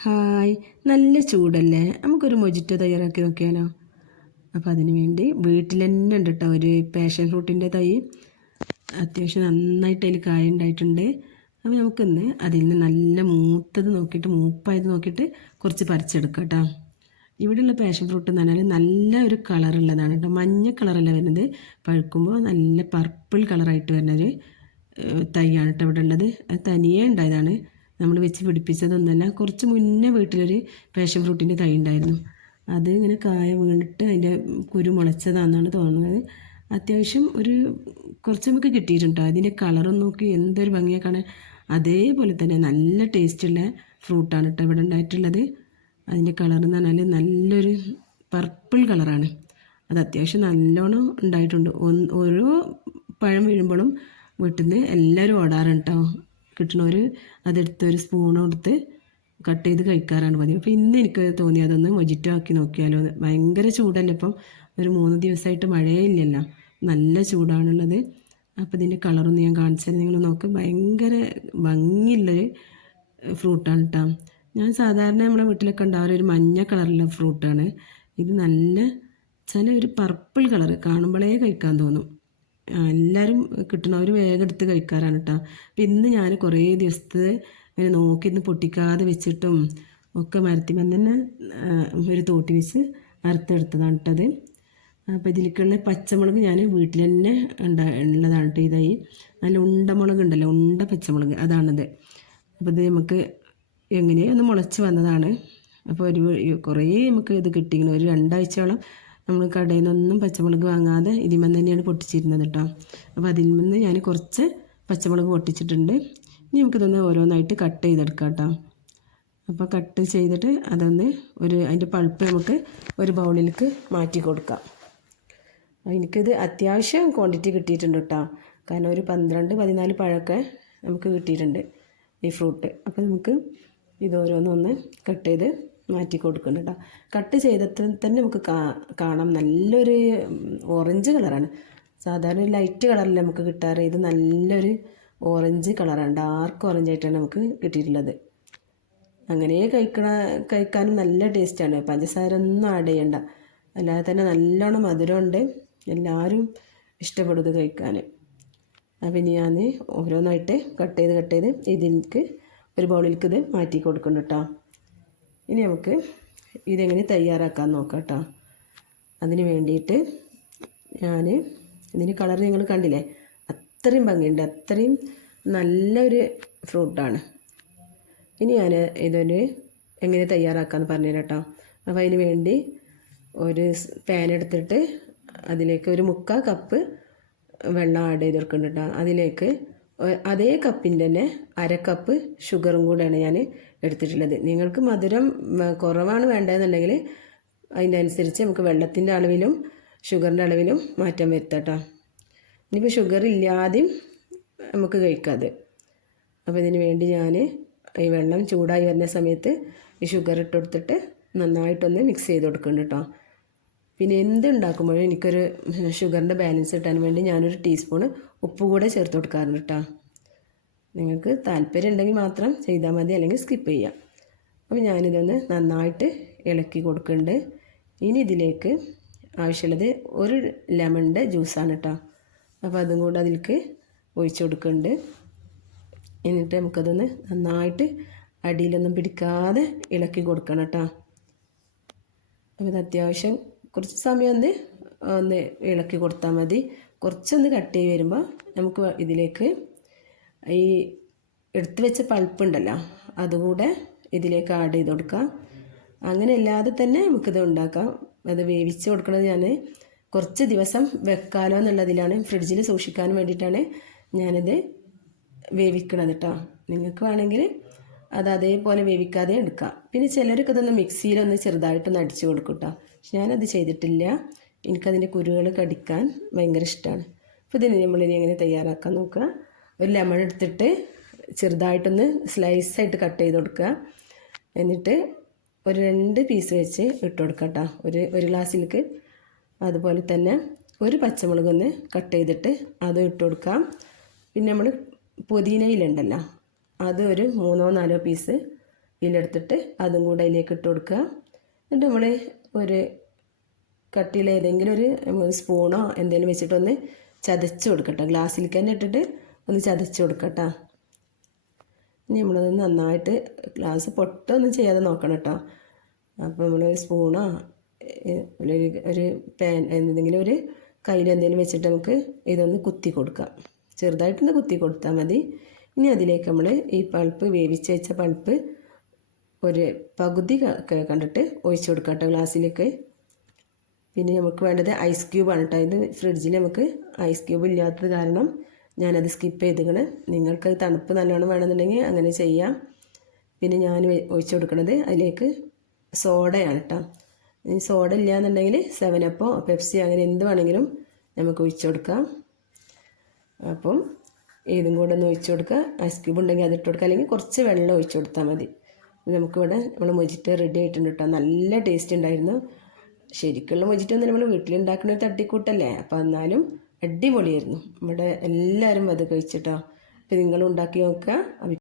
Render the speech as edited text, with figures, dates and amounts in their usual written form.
Hi, നല്ല ചൂടല്ലേ? നമുക്കൊരു മൊജിറ്റോ തയ്യാറാക്കി നോക്കിയാലോ? അപ്പോൾ അതിന് വേണ്ടി വീട്ടിൽ തന്നെ ഉണ്ട് കേട്ടോ ഒരു പാഷൻ ഫ്രൂട്ടിൻ്റെ തൈ. അത്യാവശ്യം നന്നായിട്ട് അതിൽ കായ ഉണ്ടായിട്ടുണ്ട്. അപ്പോൾ നമുക്കിന്ന് അതിൽ നിന്ന് നല്ല മൂത്തത് നോക്കിയിട്ട് മൂപ്പായത് നോക്കിയിട്ട് കുറച്ച് പറിച്ചെടുക്കാം കേട്ടോ. ഇവിടെയുള്ള പാഷൻ ഫ്രൂട്ട് എന്ന് പറഞ്ഞാൽ നല്ല ഒരു കളറുള്ളതാണ് കേട്ടോ. മഞ്ഞ കളറല്ല വരുന്നത്, പഴുക്കുമ്പോൾ നല്ല പർപ്പിൾ കളറായിട്ട് വരുന്നൊരു തൈയാണ് കേട്ടോ ഇവിടെ ഉള്ളത്. അത് തനിയെ ഉണ്ടായതാണ്, നമ്മൾ വെച്ച് പിടിപ്പിച്ചതൊന്നുമല്ല. കുറച്ച് മുന്നേ വീട്ടിലൊരു പാഷൻ ഫ്രൂട്ടിൻ്റെ തൈ ഉണ്ടായിരുന്നു. അത് ഇങ്ങനെ കായ വീണിട്ട് അതിൻ്റെ കുരു മുളച്ചതാണെന്നാണ് തോന്നുന്നത്. അത്യാവശ്യം ഒരു കുറച്ച് നമുക്ക് കിട്ടിയിട്ടുണ്ട്. അതിൻ്റെ കളറും നോക്കി എന്തൊരു ഭംഗിയാണ് കാണാൻ. അതേപോലെ തന്നെ നല്ല ടേസ്റ്റുള്ള ഫ്രൂട്ടാണ് കേട്ടോ ഇവിടെ ഉണ്ടായിട്ടുള്ളത്. അതിൻ്റെ കളർ എന്ന് പറഞ്ഞാൽ നല്ലൊരു പർപ്പിൾ കളറാണ്. അത് അത്യാവശ്യം നല്ലോണം ഉണ്ടായിട്ടുണ്ട്. ഓരോ പഴം വീഴുമ്പോഴും വീട്ടിൽ നിന്ന് എല്ലാവരും ഓടാറുണ്ട് കേട്ടോ. കിട്ടണവർ അതെടുത്ത് ഒരു സ്പൂൺ എടുത്ത് കട്ട് ചെയ്ത് കഴിക്കാറാണ് പതിവ്. അപ്പോൾ ഇന്ന് എനിക്ക് തോന്നി അതൊന്ന് മൊജിറ്റോ ആക്കി നോക്കിയാലോ. ഭയങ്കര ചൂടല്ലേ ഇപ്പം, ഒരു 3 ദിവസമായിട്ട് മഴയേ ഇല്ലല്ലോ, നല്ല ചൂടാണുള്ളത്. അപ്പോൾ ഇതിൻ്റെ കളറൊന്ന് ഞാൻ കാണിച്ചാൽ നിങ്ങൾ നോക്ക്. ഭയങ്കര ഭംഗിയുള്ളൊരു ഫ്രൂട്ടാണ് കേട്ടോ. ഞാൻ സാധാരണ നമ്മളെ വീട്ടിലൊക്കെ ഉണ്ടാവുന്ന ഒരു മഞ്ഞ കളറുള്ള ഫ്രൂട്ടാണ് ഇത്. നല്ല ചില ഒരു പർപ്പിൾ കളർ കാണുമ്പോഴേ കഴിക്കാൻ തോന്നും. എല്ലാവരും കിട്ടണവർ വേഗം എടുത്ത് കഴിക്കാറാണ് കേട്ടോ. അപ്പം ഇന്ന് ഞാൻ കുറേ ദിവസത്തെ ഇങ്ങനെ നോക്കി ഇന്ന് പൊട്ടിക്കാതെ വെച്ചിട്ടും ഒക്കെ മരത്തിന്മേൽ തന്നെ ഒരു തോട്ടി വെച്ച് അറുത്തെടുത്തതാണ് കേട്ടത്. അപ്പോൾ ഇതിലേക്കുള്ള പച്ചമുളക് ഞാൻ വീട്ടിൽ തന്നെ ഉള്ളതാണ് കേട്ടോ. ഇതായി നല്ല ഉണ്ടമുളക് ഉണ്ടല്ലോ, ഉണ്ട പച്ചമുളക്, അതാണത്. അപ്പോൾ ഇത് നമുക്ക് എങ്ങനെയോ ഒന്ന് മുളച്ച് വന്നതാണ്. അപ്പോൾ കുറേ നമുക്ക് ഇത് കിട്ടിയിരുന്നു. ഒരു 2 ആഴ്ചയോളം നമ്മൾ കടയിൽ നിന്നൊന്നും പച്ചമുളക് വാങ്ങാതെ ഇതിന്മേൽ തന്നെയാണ് പൊട്ടിച്ചിരുന്നത് കേട്ടോ. അപ്പോൾ അതിൽ നിന്ന് ഞാൻ കുറച്ച് പച്ചമുളക് പൊട്ടിച്ചിട്ടുണ്ട്. ഇനി നമുക്കിതൊന്ന് ഓരോന്നായിട്ട് കട്ട് ചെയ്തെടുക്കാം കേട്ടോ. അപ്പോൾ കട്ട് ചെയ്തിട്ട് അതൊന്ന് അതിൻ്റെ പൾപ്പ് നമുക്ക് ഒരു ബൗളിലേക്ക് മാറ്റി കൊടുക്കാം. എനിക്കിത് അത്യാവശ്യം ക്വാണ്ടിറ്റി കിട്ടിയിട്ടുണ്ട് കേട്ടോ. കാരണം ഒരു 12-14 പഴമൊക്കെ നമുക്ക് കിട്ടിയിട്ടുണ്ട് ഈ ഫ്രൂട്ട്. അപ്പോൾ നമുക്ക് ഇതോരോന്നൊന്ന് കട്ട് ചെയ്ത് മാറ്റി കൊടുക്കുന്നുണ്ട് കേട്ടോ. കട്ട് ചെയ്തിട്ട് തന്നെ നമുക്ക് കാണാം നല്ലൊരു ഓറഞ്ച് കളറാണ്. സാധാരണ ലൈറ്റ് കളറിൽ നമുക്ക് കിട്ടാറ്, ഇത് നല്ലൊരു ഓറഞ്ച് കളറാണ്, ഡാർക്ക് ഓറഞ്ച് ആയിട്ടാണ് നമുക്ക് കിട്ടിയിട്ടുള്ളത്. അങ്ങനെ കഴിക്കാനും നല്ല ടേസ്റ്റാണ്. പഞ്ചസാര ഒന്നും ആഡ് ചെയ്യണ്ട, അല്ലാതെ തന്നെ നല്ലോണം മധുരമുണ്ട്. എല്ലാവരും ഇഷ്ടപ്പെടും ഇത് കഴിക്കാൻ. അപ്പം ഇനി ഞാൻ ഓരോന്നായിട്ട് കട്ട് ചെയ്ത് ഇതിലേക്ക് ഒരു ബൗളിലേക്ക് ഇത് മാറ്റി കൊടുക്കുന്നുണ്ട് കേട്ടോ. ഇനി നമുക്ക് ഇതെങ്ങനെ തയ്യാറാക്കാൻ നോക്കാം കേട്ടോ. അതിന് വേണ്ടിയിട്ട് ഞാൻ ഇതിൻ്റെ കളർ നിങ്ങൾ കണ്ടില്ലേ, അത്രയും ഭംഗിയുണ്ട്, അത്രയും നല്ലൊരു ഫ്രൂട്ടാണ്. ഇനി ഞാൻ ഇതൊരു എങ്ങനെ തയ്യാറാക്കാമെന്ന് പറഞ്ഞുതരാം കേട്ടോ. അപ്പോൾ അതിന് വേണ്ടി ഒരു പാൻ എടുത്തിട്ട് അതിലേക്ക് ഒരു 3/4 കപ്പ് വെള്ളം ആഡ് ചെയ്ത് കൊടുക്കുന്നുണ്ട് കേട്ടോ. അതിലേക്ക് അതേ കപ്പിൻ്റെ തന്നെ 1/2 കപ്പ് ഷുഗറും കൂടെയാണ് ഞാൻ എടുത്തിട്ടുള്ളത്. നിങ്ങൾക്ക് മധുരം കുറവാണ് വേണ്ടതെന്നുണ്ടെങ്കിൽ അതിൻ്റെ അനുസരിച്ച് നമുക്ക് വെള്ളത്തിൻ്റെ അളവിലും ഷുഗറിൻ്റെ അളവിലും മാറ്റം വരുത്താം കേട്ടോ. ഇനിയിപ്പോൾ ഷുഗർ ഇല്ലാതെയും നമുക്ക് കഴിക്കാതെ. അപ്പോൾ ഇതിന് വേണ്ടി ഞാൻ ഈ വെള്ളം ചൂടായി വരുന്ന സമയത്ത് ഈ ഷുഗർ ഇട്ട് കൊടുത്തിട്ട് നന്നായിട്ടൊന്ന് മിക്സ് ചെയ്ത് കൊടുക്കുന്നുണ്ട് കേട്ടോ. പിന്നെ എന്തുണ്ടാക്കുമ്പോഴും എനിക്കൊരു ഷുഗറിൻ്റെ ബാലൻസ് കിട്ടാൻ വേണ്ടി ഞാനൊരു ടീസ്പൂണ് ഉപ്പ് കൂടെ ചേർത്ത് കൊടുക്കാറുണ്ട് കേട്ടോ. നിങ്ങൾക്ക് താല്പര്യം ഉണ്ടെങ്കിൽ മാത്രം ചെയ്താൽ മതി, അല്ലെങ്കിൽ സ്കിപ്പ് ചെയ്യാം. അപ്പോൾ ഞാനിതൊന്ന് നന്നായിട്ട് ഇളക്കി കൊടുക്കുന്നുണ്ട്. ഇനി ഇതിലേക്ക് ആവശ്യമുള്ളത് ഒരു ലെമണിൻ്റെ ജ്യൂസാണ് കേട്ടോ. അപ്പോൾ അതും കൂടെ അതിലേക്ക് ഒഴിച്ചു കൊടുക്കുന്നുണ്ട്. എന്നിട്ട് നമുക്കതൊന്ന് നന്നായിട്ട് അടിയിലൊന്നും പിടിക്കാതെ ഇളക്കി കൊടുക്കണം കേട്ടോ. അപ്പോൾ ഇത് അത്യാവശ്യം കുറച്ച് സമയം ഒന്ന് ഇളക്കി കൊടുത്താൽ മതി. കുറച്ചൊന്ന് കട്ട് ചെയ്ത് വരുമ്പോൾ നമുക്ക് ഇതിലേക്ക് ഈ എടുത്തു വെച്ച പൾപ്പുണ്ടല്ലോ അതുകൂടെ ഇതിലേക്ക് ആഡ് ചെയ്ത് കൊടുക്കാം. അങ്ങനെ അല്ലാതെ തന്നെ നമുക്കിത് ഉണ്ടാക്കാം. അത് വേവിച്ച് കൊടുക്കുന്നത് ഞാൻ കുറച്ച് ദിവസം വെക്കാലോ എന്നുള്ളതിലാണ്, ഫ്രിഡ്ജിൽ സൂക്ഷിക്കാൻ വേണ്ടിയിട്ടാണ് ഞാനിത് വേവിക്കണത് കേട്ടോ. നിങ്ങൾക്ക് വേണമെങ്കിൽ അത് അതേപോലെ വേവിക്കാതെ എടുക്കാം. പിന്നെ ചിലരൊക്കെ ഇതൊന്ന് മിക്സിയിലൊന്ന് ചെറുതായിട്ടൊന്ന് അടിച്ചു കൊടുക്കും കേട്ടോ. പക്ഷെ ഞാനത് ചെയ്തിട്ടില്ല, എനിക്കതിൻ്റെ കുരുകൾ കടിക്കാൻ ഭയങ്കര ഇഷ്ടമാണ്. അപ്പോൾ ഇതിന് നമ്മളിനി എങ്ങനെ തയ്യാറാക്കാൻ നോക്കുക. ഒരു ലെമൺ എടുത്തിട്ട് ചെറുതായിട്ടൊന്ന് സ്ലൈസായിട്ട് കട്ട് ചെയ്ത് കൊടുക്കുക. എന്നിട്ട് ഒരു 2 പീസ് വെച്ച് ഇട്ട് കൊടുക്കുക കേട്ടോ ഒരു ഗ്ലാസ്സിലേക്ക്. അതുപോലെ തന്നെ ഒരു പച്ചമുളകൊന്ന് കട്ട് ചെയ്തിട്ട് അതും ഇട്ട് കൊടുക്കാം. പിന്നെ നമ്മൾ പുതിനയിലുണ്ടല്ലോ അത് ഒരു 3-4 പീസ് കുപ്പിയിലെടുത്തിട്ട് അതും കൂടെ അതിലേക്ക് ഇട്ട് കൊടുക്കുക. എന്നിട്ട് നമ്മൾ ഒരു കട്ടിയിൽ ഏതെങ്കിലും ഒരു സ്പൂണോ എന്തെങ്കിലും വെച്ചിട്ടൊന്ന് ചതച്ച് കൊടുക്കട്ടെ. ഗ്ലാസ്സിലേക്ക് തന്നെ ഇട്ടിട്ട് ഒന്ന് ചതച്ച് കൊടുക്കട്ടോ. ഇനി നമ്മളത് നന്നായിട്ട് ഗ്ലാസ് പൊട്ടൊന്നും ചെയ്യാതെ നോക്കണം കേട്ടോ. അപ്പോൾ നമ്മൾ സ്പൂണോ ഒരു പാൻ എന്തെങ്കിലും ഒരു കയ്യിൽ എന്തെങ്കിലും വെച്ചിട്ട് നമുക്ക് ഇതൊന്ന് കുത്തി കൊടുക്കാം. ചെറുതായിട്ടൊന്ന് കുത്തി കൊടുത്താൽ മതി. ഇനി അതിലേക്ക് നമ്മൾ ഈ പൾപ്പ് വേവിച്ച് വെച്ച പൾപ്പ് ഒരു പകുതി കണ്ടിട്ട് ഒഴിച്ച് കൊടുക്കാം കേട്ടോ ഗ്ലാസ്സിലേക്ക്. പിന്നെ നമുക്ക് വേണ്ടത് ഐസ് ക്യൂബാണ് കേട്ടോ. ഇത് ഫ്രിഡ്ജിൽ നമുക്ക് ഐസ് ക്യൂബ് ഇല്ലാത്തത് കാരണം ഞാനത് സ്കിപ്പ് ചെയ്തിക്കണ്. നിങ്ങൾക്ക് തണുപ്പ് നല്ലോണം വേണമെന്നുണ്ടെങ്കിൽ അങ്ങനെ ചെയ്യാം. പിന്നെ ഞാൻ ഒഴിച്ച് കൊടുക്കുന്നത് അതിലേക്ക് സോഡയാണ് കേട്ടോ. ഇനി സോഡ ഇല്ല എന്നുണ്ടെങ്കിൽ 7-അപ്പോ പെപ്സി അങ്ങനെ എന്ത് വേണമെങ്കിലും നമുക്ക് ഒഴിച്ച് കൊടുക്കാം. അപ്പം ഇതും കൂടെ ഒന്ന് ഒഴിച്ച് കൊടുക്കുക. ഐസ് ക്യൂബ് ഉണ്ടെങ്കിൽ അതിട്ട് കൊടുക്കുക, അല്ലെങ്കിൽ കുറച്ച് വെള്ളം ഒഴിച്ച് കൊടുത്താൽ മതി. നമുക്കിവിടെ നമ്മൾ മൊജിറ്റോ റെഡി ആയിട്ടുണ്ട് കേട്ടോ. നല്ല ടേസ്റ്റ് ഉണ്ടായിരുന്നു. ശരിക്കുള്ള മൊജിറ്റോ ഒന്നും നമ്മൾ വീട്ടിലുണ്ടാക്കുന്ന ഒരു തട്ടിക്കൂട്ടല്ലേ. അപ്പോൾ എന്നാലും അടിപൊളിയായിരുന്നു. ഇവിടെ എല്ലാവരും അത് കഴിച്ചിട്ടോ. അപ്പോൾ നിങ്ങളും ഉണ്ടാക്കി നോക്കുക.